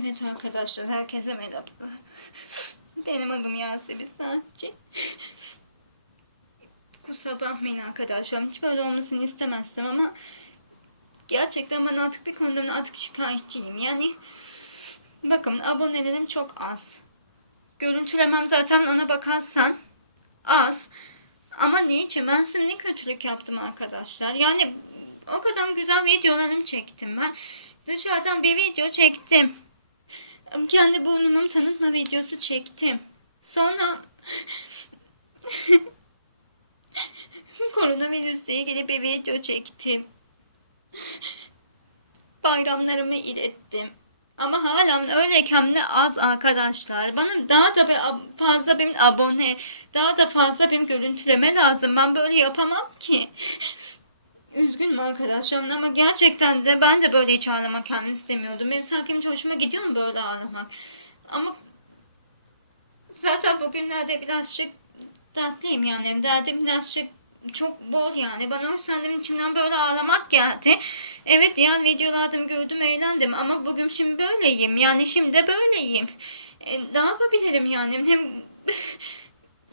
Evet arkadaşlar herkese merhaba. Benim adım Yasemin Saatçi. Kusura bakmayın arkadaşlar. Hiç böyle olmasını istemezdim ama gerçekten ben artık bir konuda artık şikayetçiyim. Yani bakın abonelerim çok az. Görüntülemem zaten ona bakarsan az. Ama niçin? Ben size ne kötülük yaptım arkadaşlar? Yani o kadar güzel videolarımı çektim ben. Dışarıdan bir video çektim. Kendi burnumu tanıtma videosu çektim. Sonra koronavirüsle ilgili bir video çektim. Bayramlarımı ilettim. Ama hala öyleyken de az arkadaşlar. Bana daha da bir fazla bir abone, daha da fazla bir görüntüleme lazım. Ben böyle yapamam ki. Üzgünüm arkadaşlar ama gerçekten de ben de böyle hiç ağlamak kendimi istemiyordum. Benim sanki hiç hoşuma gidiyor mu böyle ağlamak? Ama zaten bugünlerde birazcık dertliyim yani. Derdim birazcık çok bol yani. Bana o sandım içimden böyle ağlamak geldi. Evet diğer videolarda gördüm eğlendim ama bugün şimdi böyleyim. Yani şimdi böyleyim. E, ne yapabilirim yani? Hem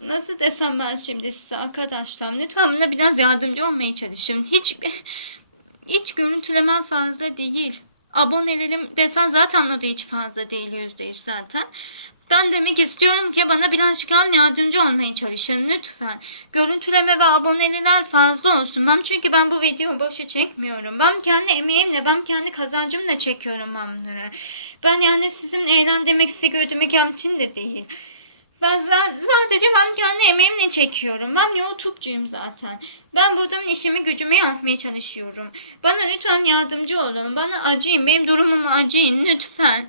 nasıl desem ben şimdi size arkadaşlar lütfen bana biraz yardımcı olmaya çalışın. Hiç hiç görüntülemem fazla değil. Abonelerim desen zaten o da hiç fazla değil yüzde yüz zaten. Ben demek istiyorum ki bana birazcık yardımcı olmaya çalışın lütfen. Görüntüleme ve aboneliler fazla olsun. Ben çünkü ben bu videoyu boşa çekmiyorum. Ben kendi emeğimle, ben kendi kazancımla çekiyorum ben bunları. Ben yani sizin eğlendirmek, size gördürmek için de değil. Ben sadece ben kendi emeğimle çekiyorum. Ben YouTube'cuyum zaten. Ben buradan işimi gücümü yapmaya çalışıyorum. Bana lütfen yardımcı olun. Bana acıyın. Benim durumumu acıyın lütfen.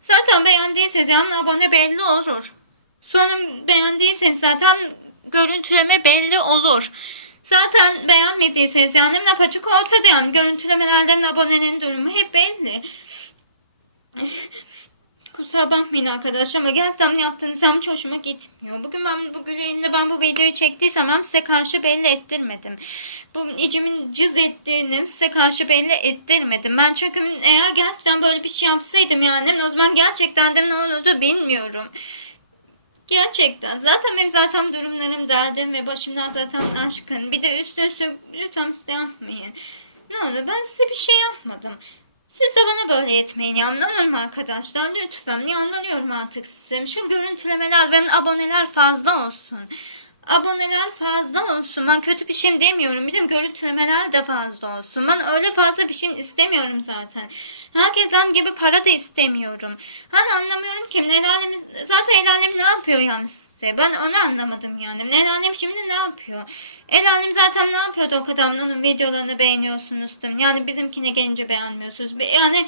Zaten beğendiyseniz yanına abone belli olur. Sonra beğendiyseniz zaten görüntüleme belli olur. Zaten beğenmediyseniz yani ne paçık ortada yani görüntülemelerden abonenin durumu hep belli. Kusura bakmayın arkadaşlar ama gerçekten yaptığınız hem hoşuma gitmiyor. Bugün ben bu gününde ben bu videoyu çektiysem hem size karşı belli ettirmedim. Bu içimin cız ettiğini size karşı belli ettirmedim. Ben çünkü eğer gerçekten böyle bir şey yapsaydım yani o zaman gerçekten de ne olurdu bilmiyorum. Gerçekten. Zaten benim zaten durumlarım derdim ve başımdan zaten aşkın. Bir de üstüne üstlük lütfen size yapmayın. Ne olur ben size bir şey yapmadım. Siz de bana böyle etmeyin mu arkadaşlar? Lütfen yalvarıyorum artık size. Şu görüntülemeler ve aboneler fazla olsun. Aboneler fazla olsun. Ben kötü bir şey demiyorum. Bir de görüntülemeler de fazla olsun. Ben öyle fazla bir şey istemiyorum zaten. Herkesten gibi para da istemiyorum. Hani anlamıyorum ki el alemi, zaten el alemi ne yapıyor size? Ben onu anlamadım yani. El alem şimdi ne yapıyor? El alem zaten ne yapıyordu o kadar videolarını beğeniyorsunuz değil mi? Yani bizimkine gelince beğenmiyorsunuz. Be- Yani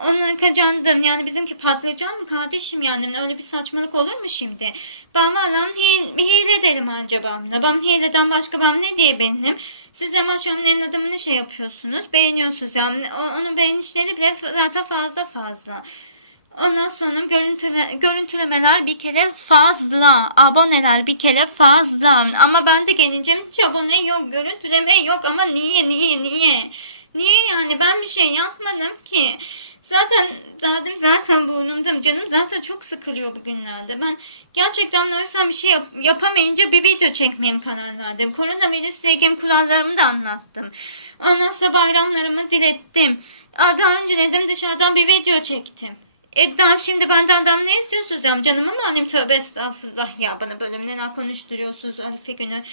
onu kazandım. Yani bizimki patlayacak mı kardeşim yani? Öyle bir saçmalık olur mu şimdi? Ben valla hile, hile derim anca ben. Hileden başka ben ne diyebilirim? Siz Yamaç Ömrü'nün adamını şey yapıyorsunuz. Beğeniyorsunuz yani. Onun beğenişleri bile zaten fazla fazla. Ondan sonra görüntüle, görüntülemeler bir kere fazla. Aboneler bir kere fazla. Ama ben de gelince hiç abone yok, görüntüleme yok. Ama niye, niye, niye? Niye yani ben bir şey yapmadım ki. Zaten zaten zaten burnumda canım zaten çok sıkılıyor bugünlerde. Ben gerçekten ölsem bir şey yap- yapamayınca bir video çekmeye karar verdim. Koronavirüsle ilgili kurallarımı da anlattım. Ondan sonra bayramlarımı dilettim. Daha önce dedim dışarıdan bir video çektim. E tamam şimdi benden adam ne istiyorsunuz ya canım ama annem tövbe estağfurullah ya bana böyle neler konuşturuyorsunuz Arife günü.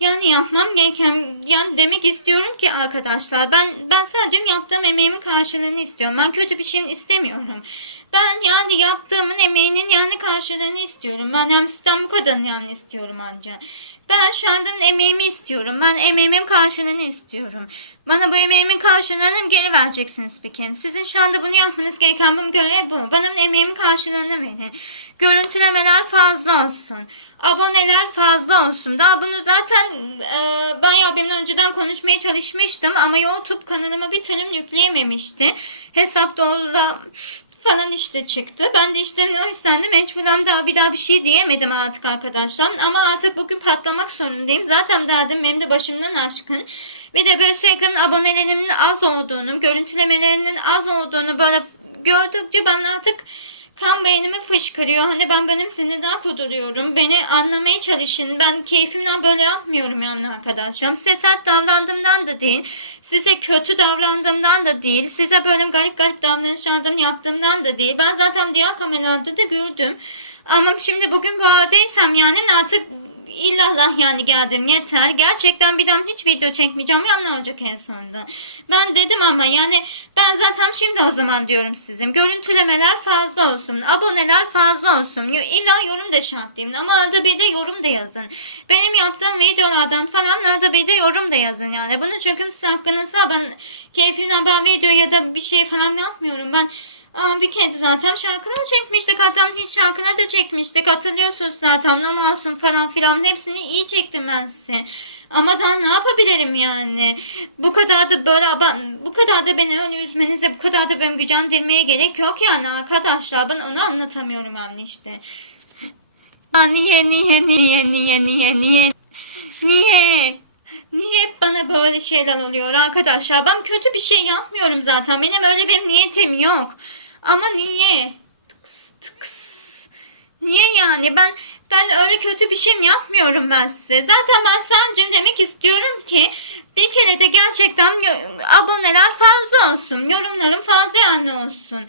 Yani yapmam gereken yani demek istiyorum ki arkadaşlar ben ben sadece yaptığım emeğimin karşılığını istiyorum. Ben kötü bir şey istemiyorum. Ben yani yaptığımın emeğinin yani karşılığını istiyorum. Ben yani sizden bu kadarını yani istiyorum ancak. Ben şu anda emeğimi istiyorum. Ben emeğimin karşılığını istiyorum. Bana bu emeğimin karşılığını geri vereceksiniz peki. Sizin şu anda bunu yapmanız gereken bu görev bu. Bana emeğimin karşılığını verin. Görüntülemeler fazla olsun. Aboneler fazla olsun. Daha bunu zaten e, ben ya benim önceden konuşmaya çalışmıştım ama YouTube kanalıma bir türlü yükleyememişti. Hesapta orada falan işte çıktı. Ben de işte o yüzden de mecburen daha bir daha bir şey diyemedim artık arkadaşlar. Ama artık bugün patlamak zorundayım. Zaten derdim benim de başımdan aşkın. Bir de böyle ekranın abonelerimin az olduğunu, görüntülemelerinin az olduğunu böyle gördükçe ben artık kan beynimi fışkırıyor. Hani ben benim sinirden kuduruyorum. Beni anlamaya çalışın. Ben keyfimden böyle yapmıyorum yani arkadaşlarım. Size sert davrandığımdan da değil. Size kötü davrandığımdan da değil. Size böyle garip garip davranışlardan yaptığımdan da değil. Ben zaten diğer kameralarda da gördüm. Ama şimdi bugün bu haldeysem yani artık illallah yani geldim yeter. Gerçekten bir daha hiç video çekmeyeceğim. Ya ne olacak en sonunda? Ben dedim ama yani ben zaten şimdi o zaman diyorum sizin. Görüntülemeler fazla olsun. Aboneler fazla olsun. İlla yorum da şart değil. Ama arada bir de yorum da yazın. Benim yaptığım videolardan falan arada bir de yorum da yazın yani. Bunun çünkü sizin hakkınız var. Ben keyfimden ben video ya da bir şey falan yapmıyorum. Ben bir kez zaten şarkılar çekmiştik. Hatta hiç şarkılar da çekmiştik. Hatırlıyorsunuz zaten. Ne masum falan filan. Hepsini iyi çektim ben size. Ama daha ne yapabilirim yani? Bu kadar da böyle bu kadar da beni öyle üzmenize, bu kadar da beni gücendirmeye gerek yok yani arkadaşlar. Ben onu anlatamıyorum yani işte. Aa, niye, niye, niye, niye, niye, niye? Niye? Niye hep bana böyle şeyler oluyor arkadaşlar? Ben kötü bir şey yapmıyorum zaten. Benim öyle bir niyetim yok. Ama niye? Tıks, tıks. Niye yani? Ben ben öyle kötü bir şey mi yapmıyorum ben size. Zaten ben sadece demek istiyorum ki bir kere de gerçekten aboneler fazla olsun. Yorumlarım fazla yani olsun.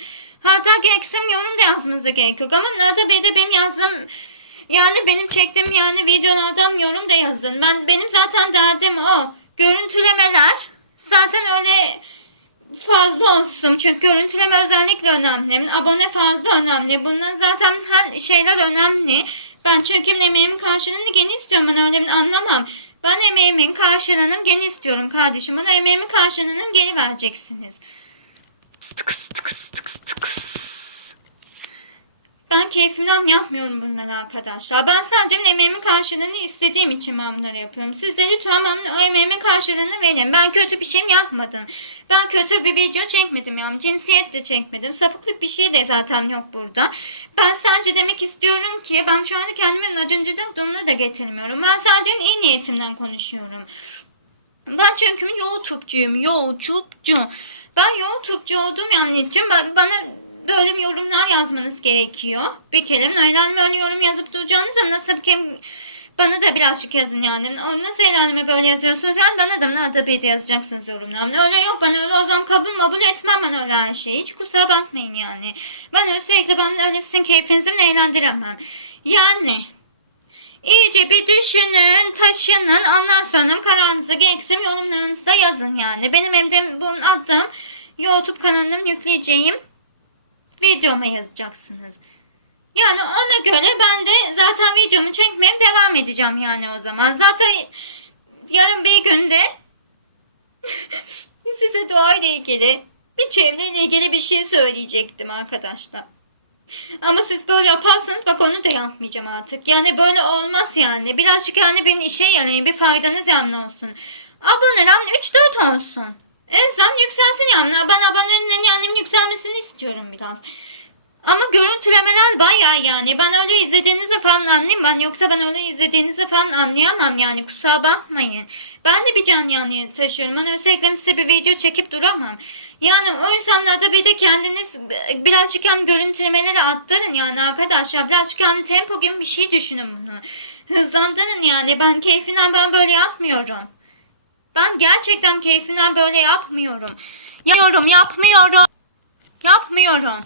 Hatta gerekse yorum da yazmanıza gerek yok. Ama nerede bir de benim yazdığım yani benim çektiğim yani videolardan yorum da yazın. Ben benim zaten derdim o. Görüntülemeler zaten öyle fazla olsun. Çünkü görüntüleme özellikle önemli. Abone fazla önemli. Bunların zaten her şeyler önemli. Ben çünkü emeğimin karşılığını gene istiyorum. Ben öyle anlamam. Ben emeğimin karşılığını gene istiyorum kardeşim. Bana emeğimin karşılığını geri vereceksiniz. Tıkıs, Ben keyfimden yapmıyorum bunları arkadaşlar. Ben sadece emeğimin karşılığını istediğim için bunları yapıyorum. Siz de lütfen o emeğimin karşılığını verin. Ben kötü bir şey yapmadım. Ben kötü bir video çekmedim yani. Cinsiyet de çekmedim. Sapıklık bir şey de zaten yok burada. Ben sadece demek istiyorum ki ben şu anda kendimi acıncıcık durumuna da getirmiyorum. Ben sadece iyi niyetimden konuşuyorum. Ben çünkü YouTube'cuyum. YouTube'cu. Ben YouTube'cu olduğum yani için ben- bana böyle bir yorumlar yazmanız gerekiyor. Bir kere öğrenme öyle yorum yazıp duracağınız zaman nasıl bir kere bana da birazcık yazın yani. O Nasıl eğlenme böyle yazıyorsunuz? Yani bana da nerede bir de yazacaksınız yorumlar. Öyle yok ben öyle o zaman kabul kabul etmem ben öyle her şeyi. Hiç kusura bakmayın yani. Ben öyle sürekli ben öyle sizin keyfinizi eğlendiremem. Yani İyice bir düşünün, taşının, ondan sonra kararınızı gerekse yorumlarınızı da yazın yani. Benim evde bunun attığım YouTube kanalım yükleyeceğim videoma yazacaksınız. Yani ona göre ben de zaten videomu çekmeye devam edeceğim yani o zaman. Zaten yarın bir günde size dua ile ilgili bir çevreyle ilgili bir şey söyleyecektim arkadaşlar. Ama siz böyle yaparsanız bak onu da yapmayacağım artık. Yani böyle olmaz yani. Birazcık yani benim işe yarayın. Bir faydanız yani olsun. Aboneler 3-4 olsun. En zam yükselsin yani. Ben abonenin yani yükselmesini istiyorum biraz. Ama görüntülemeler bayağı yani. Ben öyle izlediğinizde falan anlayayım ben. Yoksa ben öyle izlediğinizde falan anlayamam yani. Kusura bakmayın. Ben de bir can yani taşıyorum. Ben özellikle size bir video çekip duramam. Yani o insanlarda bir de kendiniz birazcık hem görüntülemeleri arttırın yani arkadaşlar. Birazcık hem tempo gibi bir şey düşünün bunu. Hızlandırın yani. Ben keyfinden ben böyle yapmıyorum. Ben gerçekten keyfinden böyle yapmıyorum. Yapmıyorum, yapmıyorum. Yapmıyorum.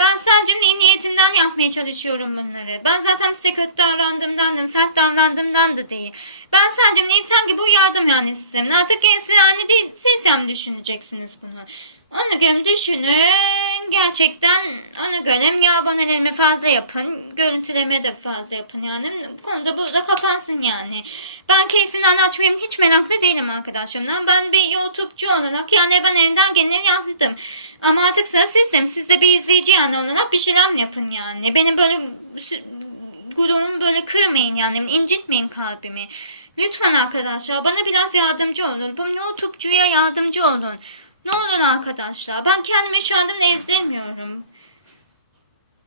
Ben sadece niyetimden yapmaya çalışıyorum bunları. Ben zaten size kötü davrandığımdan da, sert davrandığımdan da değil. Ben sadece insan gibi uyardım yani size. Artık siz yani değil, siz düşüneceksiniz bunu. Ona göre düşünün. Gerçekten ona göre ya abonelerimi fazla yapın. Görüntüleme de fazla yapın yani. Bu konuda burada kapansın yani. Ben keyfimden açmayayım hiç meraklı değilim arkadaşlarımdan. Ben bir YouTube'cu olarak yani ben evden geleni yaptım. Ama artık sıra sizsem siz de bir izleyici yani olarak bir şeyler yapın yani. Benim böyle gururumu böyle kırmayın yani. incitmeyin kalbimi. Lütfen arkadaşlar bana biraz yardımcı olun. Bu YouTube'cuya yardımcı olun. Ne olur arkadaşlar. Ben kendimi şu anda izlemiyorum.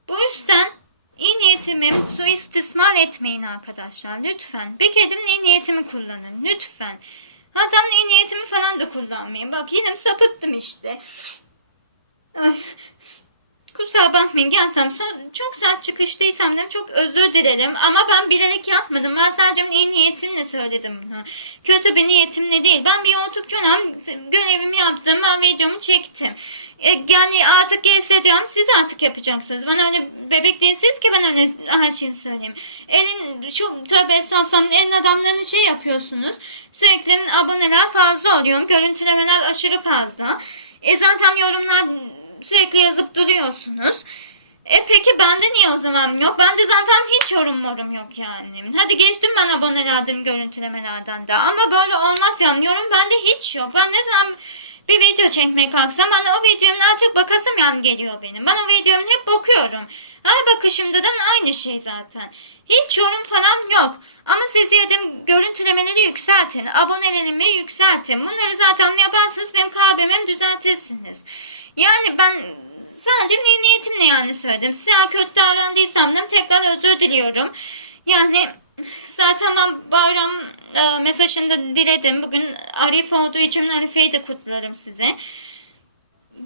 Bu yüzden iyi niyetimi suistismar etmeyin arkadaşlar. Lütfen. Bir de iyi niyetimi kullanın. Lütfen. Hatta iyi niyetimi falan da kullanmayın. Bak yine sapıttım işte. Ay. Bakmayın gerçekten son, çok sert çıkıştıysam da çok özür dilerim ama ben bilerek yapmadım. Ben sadece iyi niyetimle söyledim bunu. Kötü bir niyetimle değil. Ben bir YouTube'cuyum. Görevimi yaptım. Ben videomu çektim. E, yani artık hissediyorum. Siz artık yapacaksınız. Ben öyle bebek değilsiniz ki ben öyle her şeyi söyleyeyim. Elin şu tövbe estağfurullah elin adamlarını şey yapıyorsunuz. Sürekli aboneler fazla oluyor. Görüntülemeler aşırı fazla. E zaten yorumlar sürekli yazıp duruyorsunuz. E peki bende niye o zaman yok? Bende zaten hiç yorum morum yok yani. Hadi geçtim ben abonelerden, görüntülemelerden de. Ama böyle olmaz yani. Yorum bende hiç yok. Ben ne zaman bir video çekmeye kalksam hani o videomun açık bakasım yani geliyor benim. Ben o videomu hep bakıyorum. Her bakışımda da aynı şey zaten. Hiç yorum falan yok. Ama siz yedim görüntülemeleri yükseltin. Abonelerimi yükseltin. Bunları zaten yaparsanız benim kalbimi düzeltirsiniz. Yani ben sadece ne niyetimle yani söyledim. Size kötü davrandıysam da tekrar özür diliyorum. Yani zaten ben bayram e, mesajında diledim. Bugün Arif olduğu için Arife'yi de kutlarım size.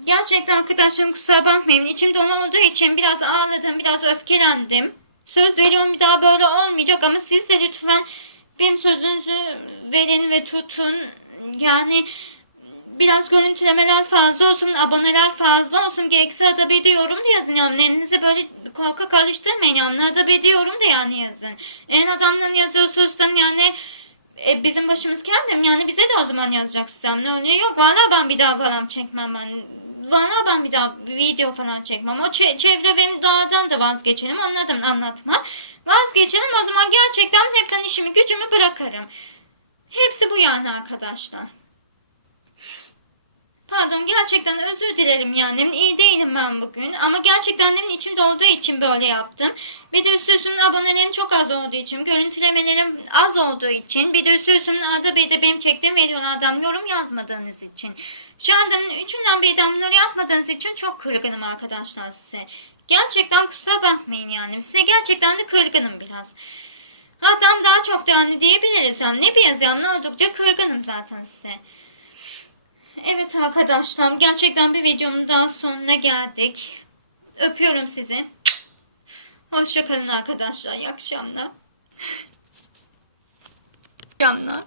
Gerçekten arkadaşlarım kusura bakmayın. İçimde onu olduğu için biraz ağladım, biraz öfkelendim. Söz veriyorum bir daha böyle olmayacak ama siz de lütfen benim sözünüzü verin ve tutun. Yani biraz görüntülemeler fazla olsun, aboneler fazla olsun. Gerekse adab ediyorum da yazın. Yani elinize böyle korkak alıştırmayın. Yani adab ediyorum da yani yazın. En adamdan yazıyorsunuz da yani e, bizim başımız kelmem yani bize de o zaman yazacaksın. Ne öyle yok valla ben bir daha falan çekmem ben. Valla ben bir daha video falan çekmem. O çe- çevre benim doğadan da vazgeçelim anladım anlatma. Vazgeçelim o zaman gerçekten hepten işimi gücümü bırakırım. Hepsi bu yani arkadaşlar. Pardon gerçekten özür dilerim yani iyi değilim ben bugün ama gerçekten benim içimde olduğu için böyle yaptım. Bir de üstü üstümün abonelerim çok az olduğu için, görüntülemelerim az olduğu için, bir de üstü üstümün arada bir de benim çektiğim videolardan yorum yazmadığınız için. Şu anda üçünden beri de bunları yapmadığınız için çok kırgınım arkadaşlar size. Gerçekten kusura bakmayın yani size gerçekten de kırgınım biraz. Hatta daha çok da yani diyebiliriz yani ne biraz yani oldukça kırgınım zaten size. Evet arkadaşlar gerçekten bir videomun daha sonuna geldik. Öpüyorum sizi. Hoşçakalın arkadaşlar. İyi akşamlar. İyi akşamlar.